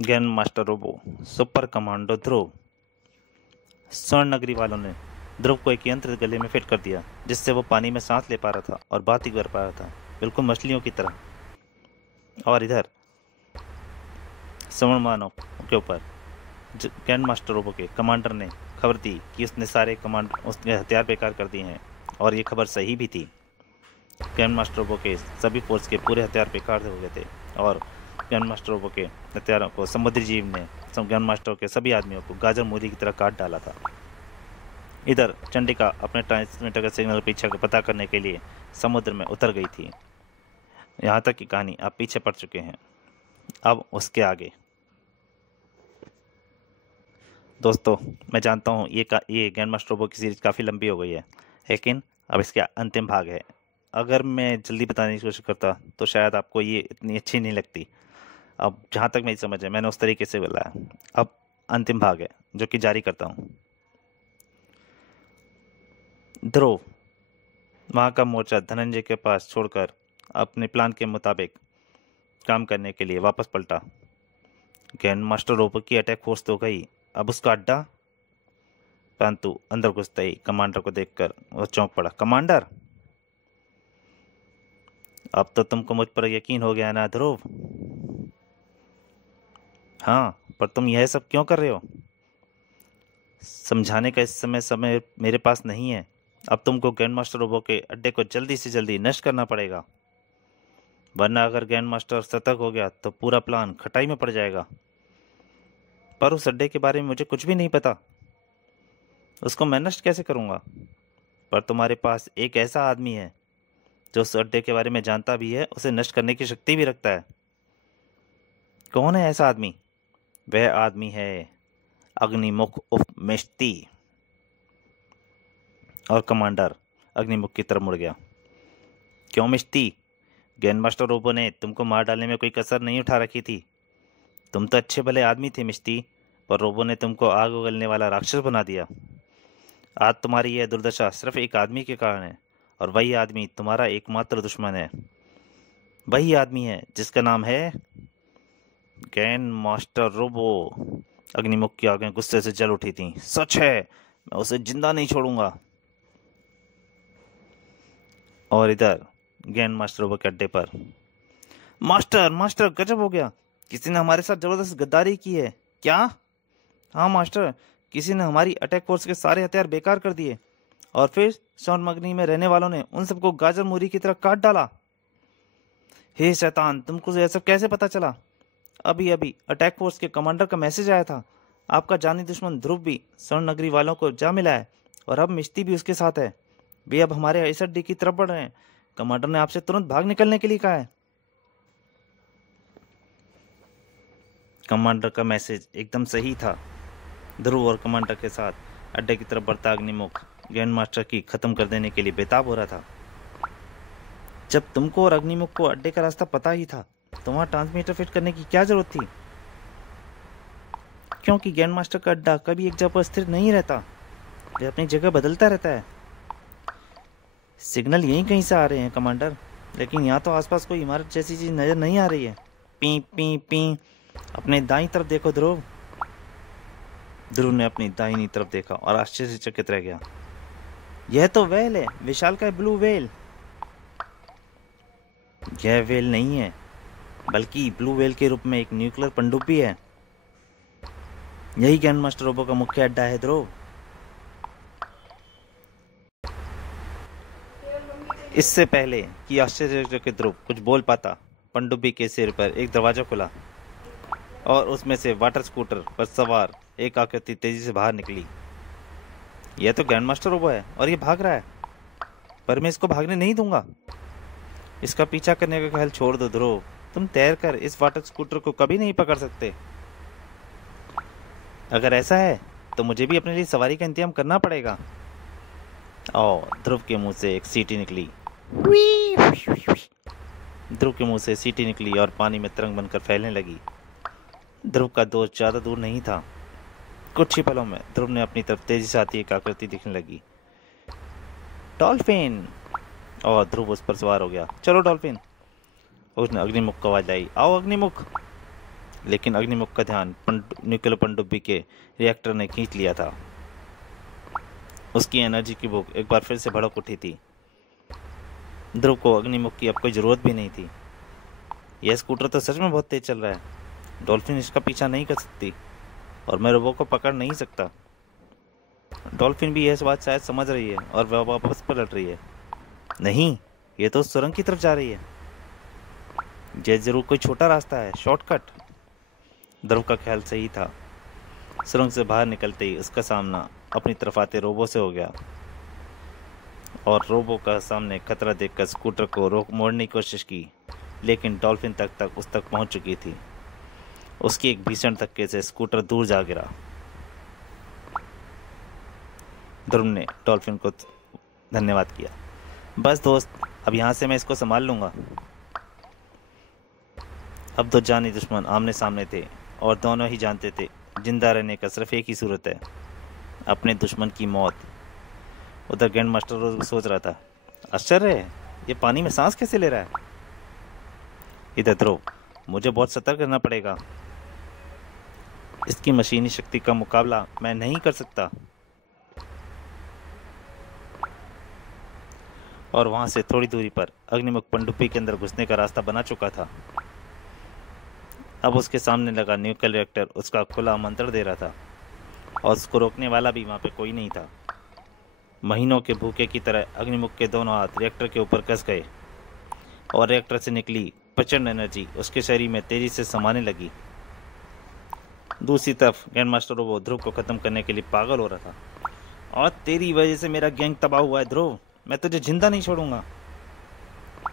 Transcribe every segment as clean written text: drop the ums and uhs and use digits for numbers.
Grand master robo super commando Dhruva. Swarna Nagari वालों ने ध्रुव को एक यंत्र गले में फिट कर दिया, जिससे वो पानी में सांस ले पा रहा था और बात ही कर पा रहा था, बिल्कुल मछलियों की तरह। और इधर स्वर्ण मानव के ऊपर ग्रैंड मास्टर रोबो के कमांडर ने खबर दी कि उसने हथियार बेकार कर दिए हैं, और ये खबर सही भी थी। ग्रैंड मास्टर रोबो के सभी फोर्स के पूरे हथियार बेकार हो गए थे, और ग्रैंड मास्टर रोबो के हथियारों को समुद्री जीव ने ग्रैंड मास्टर के सभी आदमियों को गाजर मूली की तरह काट डाला था। इधर चंडिका अपने ट्रांसमीटर का सिग्नल पीछे का पता करने के लिए समुद्र में उतर गई थी। यहाँ तक की कहानी आप पीछे पड़ चुके हैं। अब उसके आगे दोस्तों, मैं जानता हूँ ये ग्रैंड मास्टर रोबो की सीरीज काफ़ी लंबी हो गई है, लेकिन अब इसका अंतिम भाग है। अगर मैं जल्दी बताने की कोशिश करता तो शायद आपको ये इतनी अच्छी नहीं लगती। अब जहाँ तक मेरी समझ है, मैंने उस तरीके से बोला है। अब अंतिम भाग है जो कि जारी करता हूँ। ध्रुव वहाँ का मोर्चा धनंजय के पास छोड़कर अपने प्लान के मुताबिक काम करने के लिए वापस पलटा। ग्रैंड मास्टर रोबो की अटैक फोर्स तो गई, अब उसका अड्डा। परंतु अंदर घुसते ही कमांडर को देखकर वो चौंक पड़ा। कमांडर, अब तो तुमको मुझ पर यकीन हो गया ना ध्रुव? हाँ, पर तुम यह सब क्यों कर रहे हो? समझाने का इस समय मेरे पास नहीं है। अब तुमको ग्रैंड मास्टर रोबो के अड्डे को जल्दी से जल्दी नष्ट करना पड़ेगा, वरना अगर ग्रैंड मास्टर सतर्क हो गया तो पूरा प्लान खटाई में पड़ जाएगा। पर उस अड्डे के बारे में मुझे कुछ भी नहीं पता, उसको मैं नष्ट कैसे करूँगा? पर तुम्हारे पास एक ऐसा आदमी है जो उस अड्डे के बारे में जानता भी है, उसे नष्ट करने की शक्ति भी रखता है। कौन है ऐसा आदमी? वह आदमी है अग्निमुख उफ मिश्ती। और कमांडर अग्निमुख की तरफ मुड़ गया। क्यों मिश्ती? ग्रैंड मास्टर रोबो ने तुमको मार डालने में कोई कसर नहीं उठा रखी थी। तुम तो अच्छे भले आदमी थे मिश्ती, पर रोबो ने तुमको आग उगलने वाला राक्षस बना दिया। आज तुम्हारी यह दुर्दशा सिर्फ एक आदमी के कारण है, और वही आदमी तुम्हारा एकमात्र दुश्मन है। वही आदमी है जिसका नाम है ग्रैंड मास्टर रोबो। अग्निमुख की आंखें गुस्से से जल उठी थीं। सच है, मैं उसे जिंदा नहीं छोड़ूंगा। और इधर ग्रैंड मास्टर रोबो के अड्डे पर, मास्टर मास्टर गजब हो गया, किसी ने हमारे साथ जबरदस्त गद्दारी की है। क्या? हाँ मास्टर, किसी ने हमारी अटैक फोर्स के सारे हथियार बेकार कर दिए, और फिर स्वर्णमग्नि में रहने वालों ने उन सबको गाजर मूरी की तरह काट डाला। हे शैतान, तुमको यह सब कैसे पता चला? अभी अभी अटैक फोर्स के कमांडर का मैसेज आया था। आपका जानी दुश्मन ध्रुव भी स्वर्ण नगरी वालों को जा मिला है, और अब मिश्ती भी उसके साथ है। वे अब हमारे इस अड्डे की तरफ बढ़ रहे हैं। कमांडर ने आपसे तुरंत भाग निकलने के लिए कहा है। कमांडर का मैसेज एकदम सही था। ध्रुव और कमांडर के साथ अड्डे की तरफ बढ़ता अग्निमुख ग्रैंड मास्टर की खत्म कर देने के लिए बेताब हो रहा था। जब तुमको और अग्निमुख को अड्डे का रास्ता पता ही था, तो वहां ट्रांसमीटर फिट करने की क्या जरूरत थी? क्योंकि ग्रैंड मास्टर का अड्डा कभी एक जगह पर स्थिर नहीं रहता, वह अपनी जगह बदलता रहता है। सिग्नल यहीं कहीं से आ रहे हैं कमांडर, लेकिन यहाँ तो आसपास कोई इमारत जैसी चीज नजर नहीं आ रही है। पी पी पी, अपने दाईं तरफ देखो ध्रुव। ध्रुव ने अपनी दाहिनी तरफ देखा और आश्चर्यचकित रह गया। यह तो वेल है, विशालकाय ब्लू वेल। यह वेल नहीं है, बल्कि ब्लू वेल के रूप में एक न्यूक्लियर पनडुब्बी है। यही ग्रैंड मास्टर रोबो का मुख्य अड्डा है ध्रुव। इससे पहले कि आश्चर्यचकित ध्रुव कुछ बोल पाता, पनडुब्बी के सिर पर एक दरवाजा खुला, और उसमें से वाटर स्कूटर पर सवार एक आकृति तेजी से बाहर निकली। यह तो ग्रैंड मास्टर रोबो है, और ये भाग रहा है, पर मैं इसको भागने नहीं दूंगा। इसका पीछा करने का ख्याल छोड़ दो ध्रुव, तुम तैरकर इस वाटर स्कूटर को कभी नहीं पकड़ सकते। अगर ऐसा है तो मुझे भी अपने लिए सवारी का इंतजाम करना पड़ेगा। और ध्रुव के मुंह से एक सीटी निकली। ध्रुव के मुंह से सीटी निकली और पानी में तरंग बनकर फैलने लगी। ध्रुव का दोस्त ज्यादा दूर नहीं था। कुछ ही पलों में ध्रुव ने अपनी तरफ तेजी से आती एक आकृति दिखने लगी। डॉल्फिन! और ध्रुव उस पर सवार हो गया। चलो डॉल्फिन! उसने अग्निमुख को आवाज आई। आओ अग्निमुख! लेकिन अग्निमुख का ध्यान न्यूक्लियर पनडुब्बी के रिएक्टर ने खींच लिया था। उसकी एनर्जी की भूख एक बार फिर से भड़क उठी थी। ध्रुव को अग्निमुख की अब कोई ज़रूरत भी नहीं थी। यह स्कूटर तो सच में बहुत तेज चल रहा है। डॉल्फिन इसका पीछा नहीं कर सकती और मैं रोबो को पकड़ नहीं सकता। डॉल्फिन भी यह बात शायद समझ रही है और वह वापस पलट रही है। नहीं, ये तो सुरंग की तरफ जा रही है। यह जरूर कोई छोटा रास्ता है, शॉर्टकट। ध्रुव का ख्याल सही था। सुरंग से बाहर निकलते ही उसका सामना अपनी तरफ आते रोबो से हो गया और रोबो का सामने खतरा देखकर स्कूटर को रोक मोड़ने की कोशिश की, लेकिन डॉल्फिन तक उस तक पहुंच चुकी थी। उसकी एक भीषण धक्के से स्कूटर दूर जा गिरा। ध्रुव ने डॉल्फिन को धन्यवाद किया। बस दोस्त, अब यहाँ से मैं इसको संभाल लूँगा। अब दो जानी दुश्मन आमने सामने थे और दोनों ही जानते थे जिंदा रहने का सिर्फ एक ही सूरत है, अपने दुश्मन की मौत। उधर ग्रैंड मास्टर सोच रहा था, आश्चर्य है, ये पानी में सांस कैसे ले रहा है। इधर ध्रुव, मुझे बहुत सतर्क रहना पड़ेगा। इसकी मशीनी शक्ति का मुकाबला मैं नहीं कर सकता। और वहां से थोड़ी दूरी पर अग्निमुख पनडुब्बी के अंदर घुसने का रास्ता बना चुका था। अब उसके सामने लगा न्यूक्लियर रिएक्टर उसका खुला आमंत्रण दे रहा था और उसको रोकने वाला भी वहां पे कोई नहीं था। महीनों के भूखे की तरह अग्निमुख के दोनों हाथ रिएक्टर के ऊपर कस गए और रिएक्टर से निकली प्रचंड एनर्जी उसके शरीर में तेजी से समाने लगी। दूसरी तरफ ग्रैंड मास्टर रोबो ध्रुव को खत्म करने के लिए पागल हो रहा था। और तेरी वजह से मेरा गैंग तबाह हुआ है ध्रुव, मैं तुझे जिंदा नहीं छोड़ूंगा।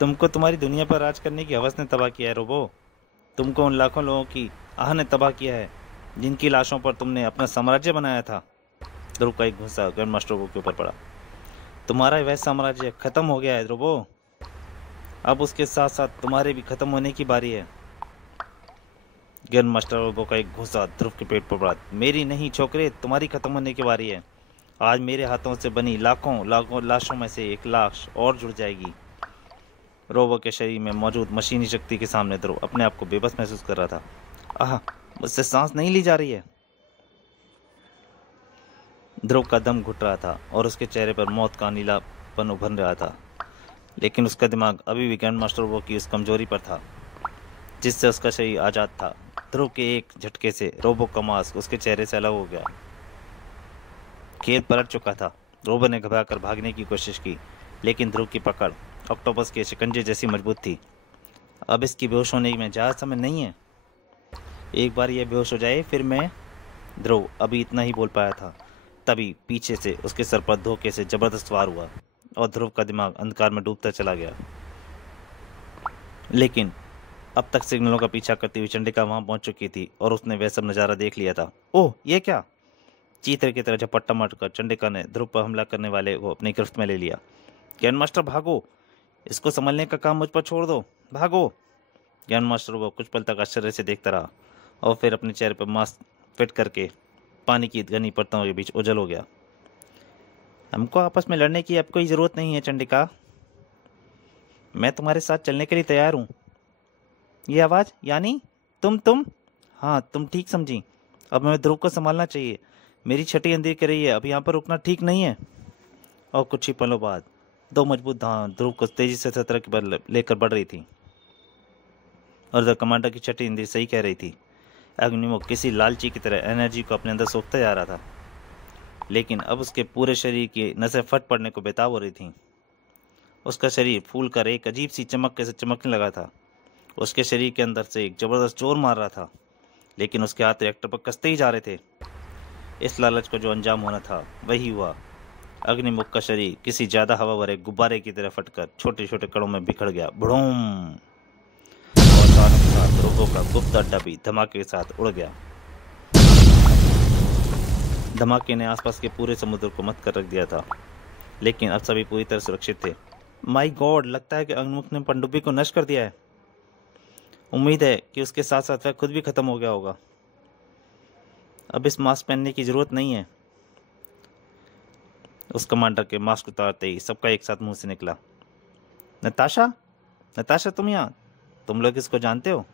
तुमको तुम्हारी दुनिया पर राज करने की हवस ने तबाह किया है रोबो। तुमको उन लाखों लोगों की आह ने तबाह किया है जिनकी लाशों पर तुमने अपना साम्राज्य बनाया था। ध्रुव का एक गुस्सा ग्रैंड मास्टर रोबो के ऊपर पड़ा। तुम्हारा वह साम्राज्य खत्म हो गया है रोबो, अब उसके साथ साथ तुम्हारे भी खत्म होने की बारी है। ग्रैंड मास्टर रोबो का एक गुस्सा ध्रुव के पेट पर पड़ा। मेरी नहीं छोकरे, तुम्हारी खत्म होने की बारी है। आज मेरे हाथों से बनी लाखों लाखों लाशों में से एक लाश और जुड़ जाएगी। रोबो के शरीर में मौजूद मशीनी शक्ति के सामने ध्रुव अपने आप को बेबस महसूस कर रहा था। आह, मुझसे सांस नहीं ली जा रही है। ध्रुव का दम घुट रहा था और उसके चेहरे पर मौत का नीलापन उभर रहा था, लेकिन उसका दिमाग अभी भी ग्रैंड मास्टर रोबो की उस कमजोरी पर था जिससे उसका शरीर आजाद था। ध्रुव के एक झटके से रोबो का मास्क उसके चेहरे से अलग हो गया। खेल पलट चुका था। रोबो ने घबराकर भागने की कोशिश की, लेकिन ध्रुव की पकड़ ऑक्टोपस के शिकंजे जैसी मजबूत थी। अब इसकी बेहोश होने में ज़्यादा समय नहीं है। एक बार यह बेहोश हो जाए फिर मैं। ध्रुव अभी इतना ही बोल पाया था, तभी पीछे से उसके सर पर धोखे से जबरदस्त वार हुआ और ध्रुव का दिमाग अंधकार में डूबता चला गया। लेकिन अब तक सिग्नलों का पीछा करती हुई चंडिका वहां पहुंच चुकी थी और उसने वह सब नज़ारा देख लिया था। ओह, ये क्या! चीते की तरह झपट्टा मारकर चंडिका ने ध्रुव पर हमला करने वाले को अपनी गिरफ्त में ले लिया। ग्रैंड मास्टर भागो, इसको संभालने का काम मुझ पर छोड़ दो, भागो। ग्रैंड मास्टर वो कुछ पल तक आश्चर्य से देखता रहा और फिर अपने चेहरे पर मास्क फिट करके पानी की घनी परतों के बीच ओझल हो गया। हमको आपस में लड़ने की अब कोई ज़रूरत नहीं है चंडिका, मैं तुम्हारे साथ चलने के लिए तैयार हूँ। ये आवाज़, यानी तुम? हाँ, तुम ठीक समझी। अब हमें ध्रुव को संभालना चाहिए। मेरी छठी अंधेरी कर रही है, अब यहाँ पर रुकना ठीक नहीं है। और कुछ ही पलों बाद दो मजबूत धान ध्रुव को तेजी से खतरे की बल लेकर बढ़ रही थी और द कमांडर की छठी इंद्री सही कह रही थी। अग्निमुख किसी लालची की तरह एनर्जी को अपने अंदर सोखता जा रहा था, लेकिन अब उसके पूरे शरीर की नसें फट पड़ने को बेताब हो रही थीं। उसका शरीर फूल कर एक अजीब सी चमक के से चमकने लगा था। उसके शरीर के अंदर से एक जबरदस्त जोर मार रहा था, लेकिन उसके हाथ रिएक्टर पर कसते ही जा रहे थे। इस लालच को जो अंजाम होना था वही हुआ। अग्निमुख का शरीर किसी ज्यादा हवा भरे गुब्बारे की तरह फटकर छोटे छोटे कणों में बिखर गया। भड़ूम! और साथ ही साथ रोबो का गुप्त अड्डा भी धमाके के साथ उड़ गया। धमाके ने आसपास के पूरे समुद्र को मत कर रख दिया था, लेकिन अब सभी पूरी तरह सुरक्षित थे। माय गॉड, लगता है कि अग्निमुख ने पनडुब्बी को नष्ट कर दिया है। उम्मीद है कि उसके साथ साथ वह खुद भी खत्म हो गया होगा। अब इस मास्क पहनने की जरूरत नहीं है। उस कमांडर के मास्क उतारते ही सबका एक साथ मुंह से निकला, नताशा, नताशा तुम यहाँ, तुम लोग इसको जानते हो?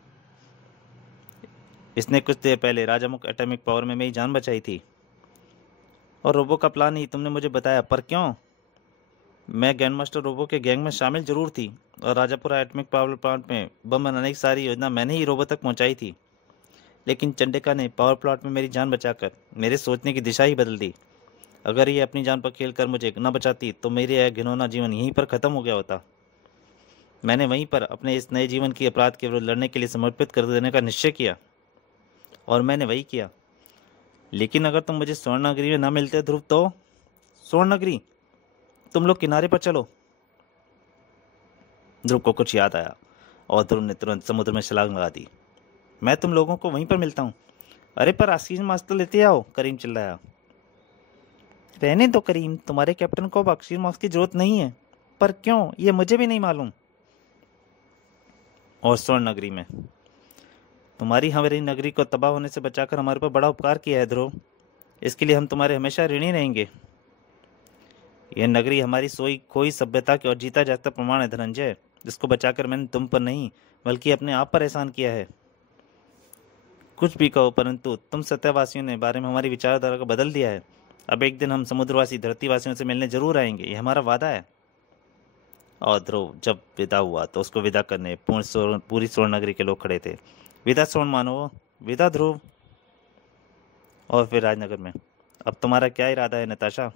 इसने कुछ देर पहले राजामुख एटॉमिक पावर में मेरी जान बचाई थी। और रोबो का प्लान ही तुमने मुझे बताया, पर क्यों? मैं ग्रैंड मास्टर रोबो के गैंग में शामिल जरूर थी और राजापुरा एटॉमिक पावर प्लांट में बम बनाने की सारी योजना मैंने ही रोबो तक पहुंचाई थी। लेकिन चंडिका ने पावर प्लांट में मेरी जान बचाकर मेरे सोचने की दिशा ही बदल दी। अगर ये अपनी जान पर खेल कर मुझे न बचाती तो मेरे यह घिनौना जीवन यहीं पर ख़त्म हो गया होता। मैंने वहीं पर अपने इस नए जीवन की अपराध के विरुद्ध लड़ने के लिए समर्पित कर देने का निश्चय किया और मैंने वही किया। लेकिन अगर तुम मुझे स्वर्ण नगरी में न मिलते ध्रुव तो? स्वर्ण नगरी? तुम लोग किनारे पर चलो। ध्रुव को कुछ याद आया और ध्रुव ने तुरंत समुद्र में छलांग लगा दी। मैं तुम लोगों को वहीं पर मिलता हूँ। अरे पर ऑक्सीजन मास्क तो लेते आओ, करीम चिल्लाया। रहने दो करीम, तुम्हारे कैप्टन को अब ऑक्सीजन मास्क की जरूरत नहीं है। पर क्यों, ये मुझे भी नहीं मालूम। और स्वर्ण नगरी में तुम्हारी हमारी नगरी को तबाह होने से बचाकर हमारे पर बड़ा उपकार किया है ध्रुव। इसके लिए हम तुम्हारे हमेशा ऋणी रहेंगे। यह नगरी हमारी सोई खोई सभ्यता की और जीता जागता प्रमाण है धनंजय, जिसको बचाकर मैंने तुम पर नहीं बल्कि अपने आप पर एहसान किया है। कुछ भी कहो, परंतु तुम सत्यवासियों ने बारे में हमारी विचारधारा को बदल दिया है। अब एक दिन हम समुद्रवासी धरतीवासियों से मिलने जरूर आएंगे, ये हमारा वादा है। और ध्रुव जब विदा हुआ तो उसको विदा करने पूरी स्वर्ण नगरी के लोग खड़े थे। विदा स्वर्ण मानो, विदा ध्रुव। और फिर राजनगर में, अब तुम्हारा क्या इरादा है नताशा?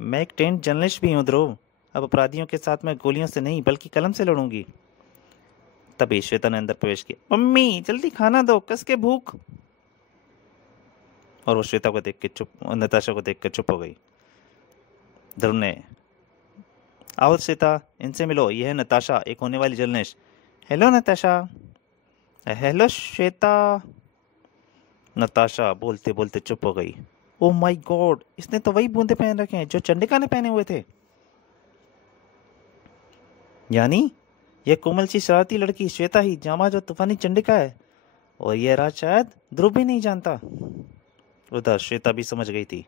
मैं एक ट्रेंड जर्नलिस्ट भी हूँ ध्रुव। अब अपराधियों के साथ मैं गोलियों से नहीं बल्कि कलम से लड़ूंगी। तभी श्वेता ने अंदर प्रवेश किया। मम्मी जल्दी खाना दो, कस के भूख। और वो श्वेता को देख के चुप, नताशा को देख कर चुप हो गई। ध्रुव ने, आओ श्वेता, इनसे मिलो, यह है नताशा, एक होने वाली journalist. Hello Natasha. Hello Shweta. Natasha बोलते बोलते चुप हो गई। ओह माय गॉड, इसने तो वही बूंदे पहन रखे हैं जो चंडिका ने पहने हुए थे। यानी यह कोमल सी शरारती लड़की श्वेता ही जामा जो तूफानी चंडिका है। और यह राज शायद ध्रुव भी नहीं जानता। उधर श्वेता भी समझ गई थी।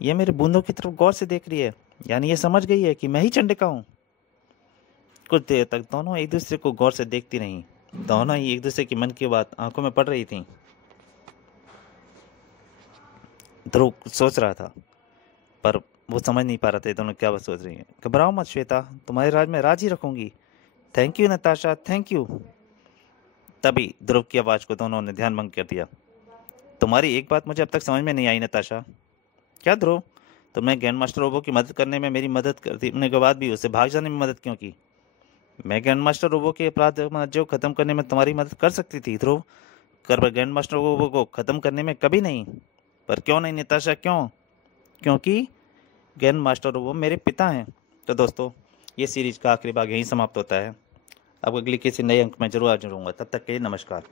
यह मेरे बूंदों की तरफ गौर से देख रही है, यानी यह समझ गई है कि मैं ही चंडिका हूँ। कुछ देर तक दोनों एक दूसरे को गौर से देखती रहीं। दोनों ही एक दूसरे की मन की बात आंखों में पड़ रही थी। ध्रुव सोच रहा था पर वो समझ नहीं पा रहे थे दोनों क्या सोच रही हैं। घबराओ मत श्वेता, तुम्हारे राज में राज ही रखूंगी। Thank you Natasha, thank you. तभी ध्रुव की आवाज को दोनों ने ध्यान भंग कर दिया। तुम्हारी एक बात मुझे अब तक समझ में नहीं आई नताशा। क्या ध्रुव? तुमने ग्रैंड मास्टर रोबो की मदद करने में मेरी मदद करने के बाद भी उसे भाग जाने में मदद क्यों की? मैं ग्रैंड मास्टर रोबो के अपराध जो खत्म करने में तुम्हारी मदद कर सकती थी ध्रुव, कर ग्रैंड मास्टर रोबो को खत्म करने में कभी नहीं। पर क्यों नहीं नताशा, क्यों? क्योंकि ग्रैंड मास्टर रोबो मेरे पिता हैं। तो दोस्तों, ये सीरीज का आखिरी भाग यहीं समाप्त होता है। अब अगली किसी नए अंक में जरूर आ जुड़ूंगा। तब तक के लिए नमस्कार।